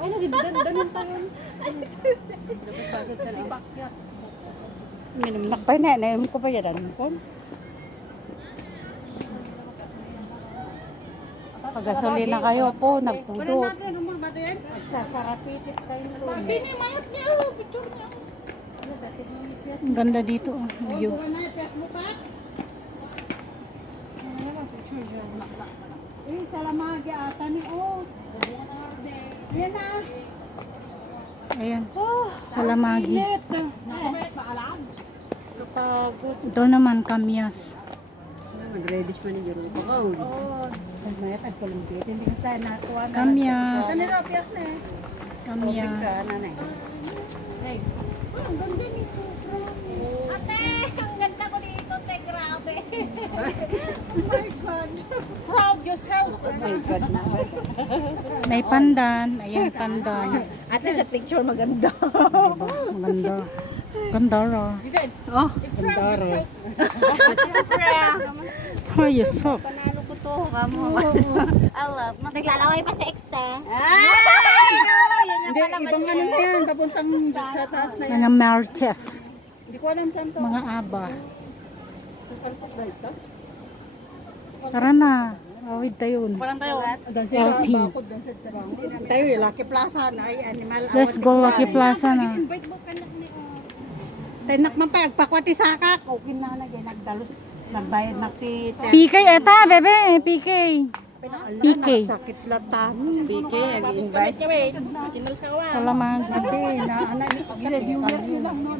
Ay, nagdadan pa yun. Minumnak pa na, nainom ko pa yan. Pagasolina kayo po, nagpudot. Nagsasarapitit kayo po. Ang ganda dito, view. Salamagi ata ni Ayan na. Ayan. Salamagi. Ito naman, Kamyas. Mag-redis pa ni Jerome. Kamyas. Kamyas. Ate, ang ganda ko dito, te, grabe. Oh my God. Proud yourself. Oh my God naman. May pandan. Ayan, pandan. Ate, sa picture maganda. Maganda. Ganda ra. Oh, Ganda rin. Siyempre, oh, you suck. panalo ko to. I love. Naglalaway pa sa exte. Ay! Yan Hindi, ibang ano na yan. Papuntang sa taas na yan. Mga martes. Hindi ko alam saan to. Mga aba. Tara na. Awid tayo. Parang tayo. Outing. Tayo, Lucky Plaza na ay animal. Let's go Lucky Plaza na. Tenak man pa, agpakwati sakak. Okay na na, nagdalos. Nagbayad na ti. PK eta, bebe. PK. PK. Sakit lata. PK, ag-invite. Salamagi. Ate, na anak ni viewers yun lang, no?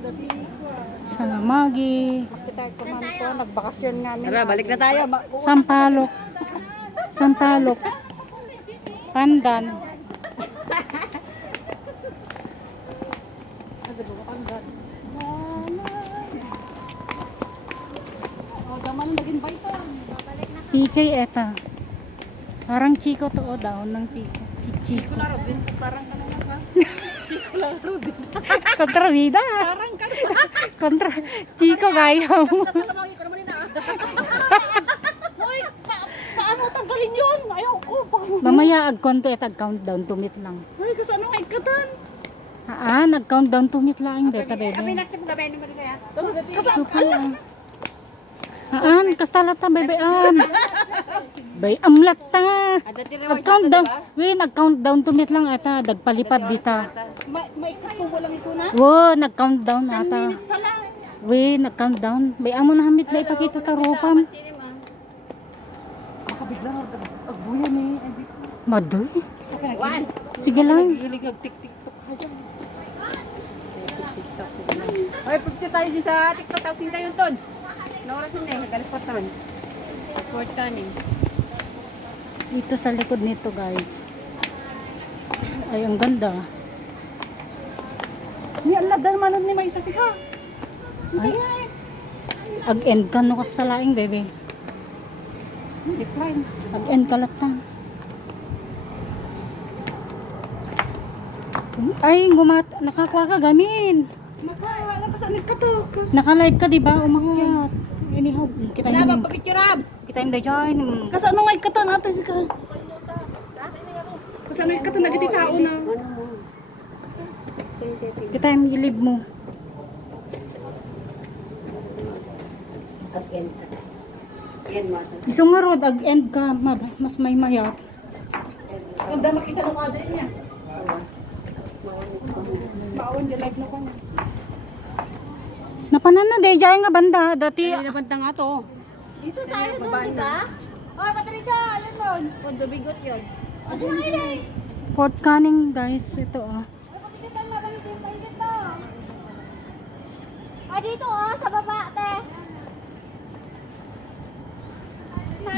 Salamagi. Kita ko man po, nagbakasyon nga. Tara, balik na tayo. Sampalok. Sampalok. Pandan. PK eta. Parang Chico to o daon ng Chico. Chico. Parang ka naman ha? Chico lang din. Kontrabida. Parang ka Kontra. Chico gaya mo. Salamagi ka naman na. Uy, paano tanggalin yun? Ayoko. Mamaya ag konti at ag countdown tumit lang. Ay, kasi ano nga ikatan? Nag-countdown tumit lang deta bebe. nagsip ka ba yun mo kaya? Super. Kastalata bebe Bay amlat ta. Nag-countdown. Nag-countdown tumit lang ata dagpalipad dita. May katubo lang isuna? Wo, nag-countdown ata. Sa lang. Nag-countdown. Bay amo na hamit na ipakita ta rupam. Makabiglang agbuyan eh. Madoy. One. Sige lang. Hilig ag-tik-tiktok ka dyan. Ay, pagka tayo dyan sa TikTok, tapos tayo yun, Ton. Naoras yun eh, nagkalis Ton. Fort Canning. Dito sa likod nito guys. Ay, ang ganda. Ni Allah, naman ni may isa sika. Ay. Ag-end ka no sa laing bebe. Decline. Ag-end ka lata. Ay, nakakuha ka gamin. Wala pa saan nagkatok. Naka-live ka, di ba? Umakyat. Anyhow, kita Wala yung ba pagkikirab? kita yung dayan. Kasi ano nga ikatan natin sika? Kasi ano ikatan na giti tao na. Kita yung ilib mo. Again. Yan mo. Isang marod, ag-end ka. Mas may mayat. Ang dama kita ng kada niya. Bawon di live na ko niya. Napanan na, dayan nga banda. Dati, Nabanta nga to. Dito tayo doon, di ba? Oh, Patricia, alam mo. Oh, dubigot yun. Fort Canning guys. Ito Dito sa baba, te.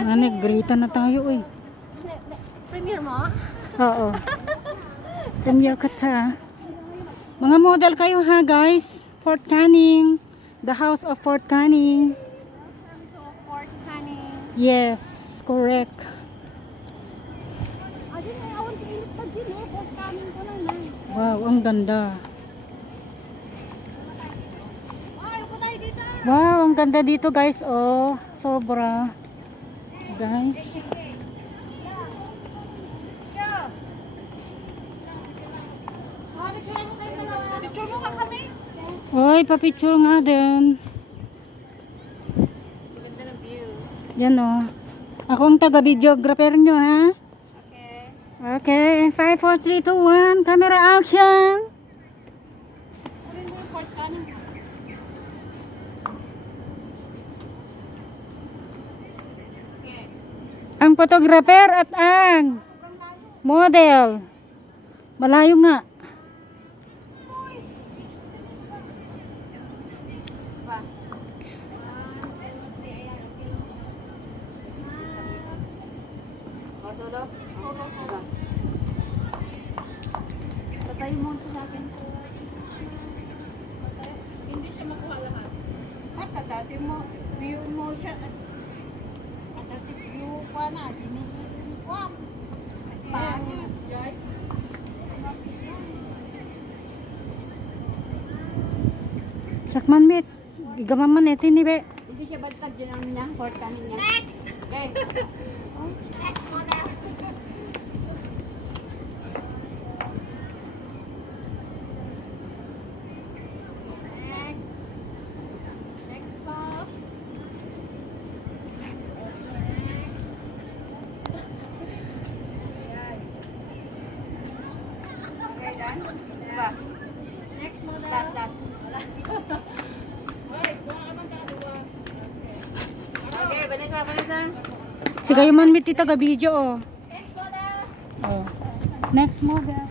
Naggrita na tayo eh. Premier mo? Oo. Premier ka ta. Mga model kayo ha guys. Fort Canning. The house of Fort Canning. Fort Canning. Yes, correct. Ayun, may awan sa init pag yun, oh. Fort Canning ko lang yan. Wow, ang ganda. Ay, upo tayo dito. Wow, ang ganda dito guys. Oh, sobra. Guys. Oy, papicture nga din. Ang ganda ng view. Yan o. Ako ang taga-videographer nyo, ha? Okay. Okay, 5, 4, 3, 2, 1. Camera action! Ang photographer at ang model. Malayo nga. O, solo? Solo. Tatayo mo sa akin. Hindi siya makuha lahat. At dati mo, view mo siya. At dati view pa na. Wow. Pangit. Sakman mit. Igamaman eh, tini be. Hindi siya bantag dyan ang niya. Fort Canning niya. Next! Okay. Next model. Next. Next boss. Okay, done? Diba? Next model. Last. Okay, Vanessa. Si kayo man mit taga-video oh. Next model. Oh. Next model.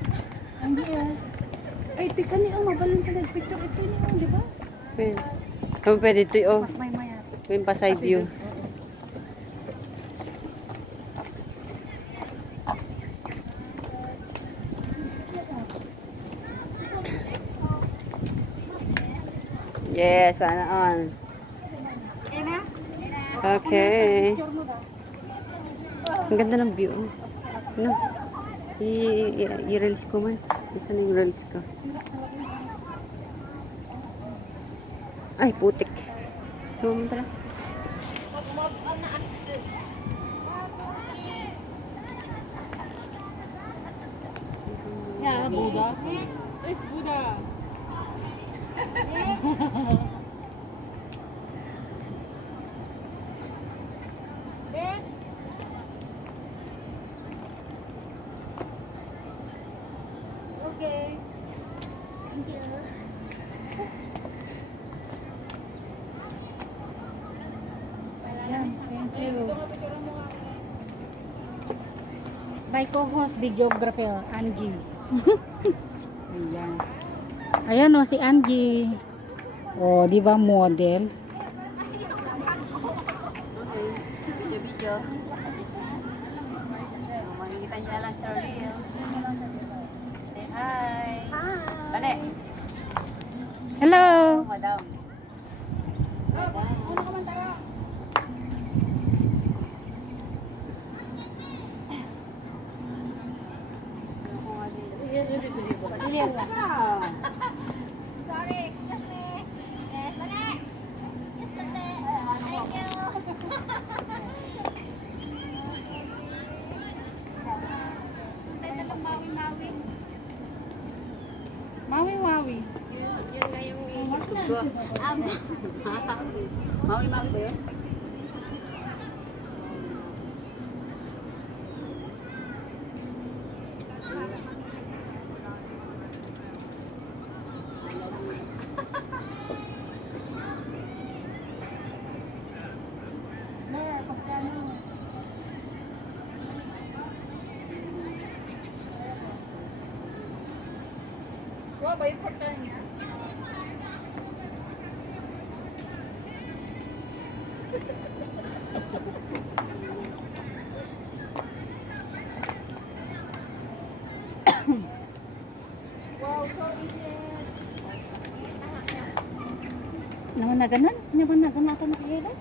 Ang here. Ay, tika ni ang mabalong picture ito niya, di ba? Win. Kung pwede ito, oh. Mas may mayat. Win pa side view. Yes, sana on. Okay na? Okay. Picture mo ba? Ang ganda ng view. No. I-reels ko man. Isa na yung reels ko. Ay, putik. Huwag mo pala. Yeah, Buddha. It's Buddha. Next. Okay. Thank you. Yan, thank you. My co-host, videographer, Angie. Ayan. Ayan o, si Angie. O, di ba model? Okay. The video. Makikita nyo na lang sa reels. Say hi. Hi. Bale. Hello! Madam. Ano naman tayo? Padilim na. Sorry, excuse me. Yes, dali. Yes, dali. Thank you. Tayo lang mawi-mawi. Mawi-mawi. Yun nga yung i-youtube ko. Mawi ba yun? Wow, ba yung portal niya? Wow, so init. Naman na ganan? Naman na ganan ito nakihila?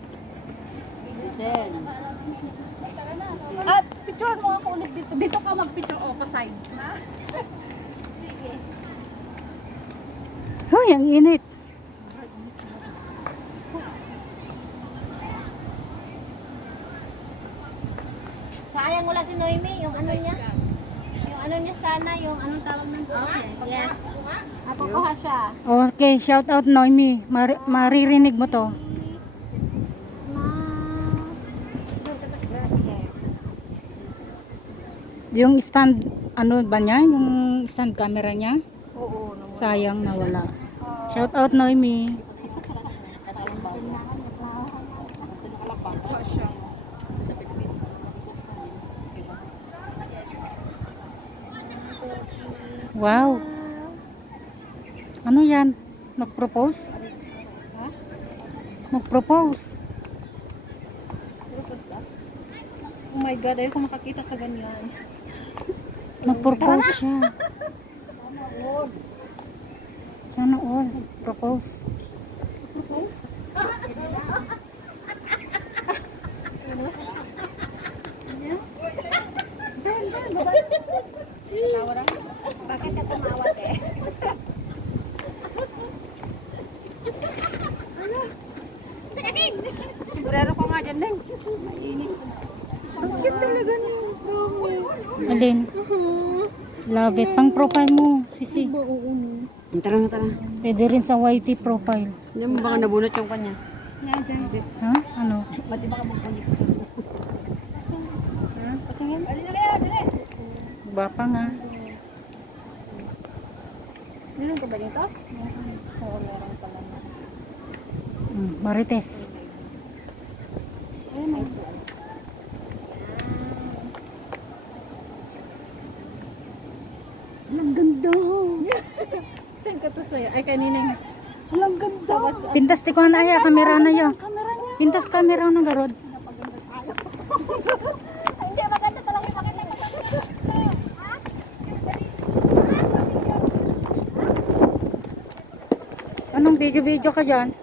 Then, Ah, picture mo ako ulit dito. Dito ka mag-picture o pa-side. Ha? Sige. Hoy, ang init. Sayang wala si Noemi, yung ano niya. Yung ano niya sa na yung anong tawag nun? Okay, yes. Kukuha siya. Okay, shout out Noemi. Maririnig mo to. Yung stand, ano ba niya? Yung stand camera niya? Oo. Sayang nawala. Shout out Noemi. Wow. Ano yan? Mag-propose? Mag-propose. Oh my God, ayoko makakita sa ganyan. Mag-propose siya. Sana all. Propose. Bakit ka tumawat eh? Sombrero ko nga dyan, Neng. Cute talaga niyo. Alin? Love it. Pang profile mo, Sisi. Tara na, tara. Pwede rin sa YT profile. Hindi mo baka nabunot yung kanya. Nga dyan. Ha? Ano? Ba't di ba ka magpunit? Ha? Patingin. Alin na dali. Iba pa nga. Meron ka ba dito? Oo, meron pala. Marites. Ang ganda. Saan ka to sa'yo? Ay, kanina. Ang ganda. Pintas ti ko na ya, kamera na ya. Pintas kamera na garod. Hindi, maganda pa lang yung maganda. Anong video-video ka dyan?